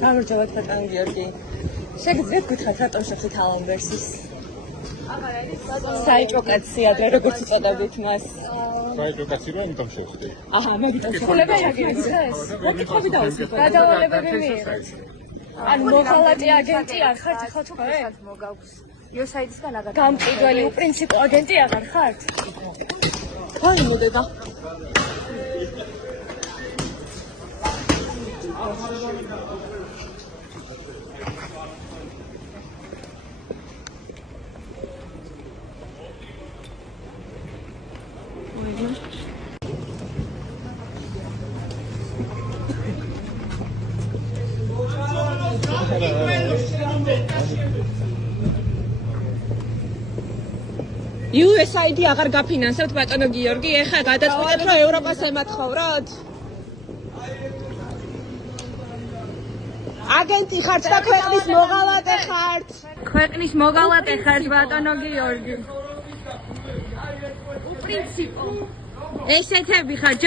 გამარჯობათ ბატონო გიორგი. შეგიძლიათ გითხრათ რატომ შეხვდით ალან ვერსის? საეჭვო კაცი ადრე როგორც უწოდებდით მას. საეჭვო კაცი რა ამიტომ შევხვდი. აჰა, მაგიტომ შეხულება აგიგეს. მოკითხები დავისვით. გადავალებები მიიღეთ. ანუ მოღალატე აგენტი არ ხართ ხა თუ ხოთ მოგაქვს. იოსაიდისგან აგატა. გამყიდველი უპრინციპო აგენტი აღარ ხართ? აი მოდედა. USAID აღარ გაფინანსებთ ბატონო გიორგი, ეხლა გადაწყვეტეთ რომ ევროპას ემათხოვროთ? აგენტი ხართ და ქვეყნის მოღალატე ხართ? ქვეყნის მოღალატე ხართ ბატონო გიორგი. უპრინციპო. ესეთები ხართ.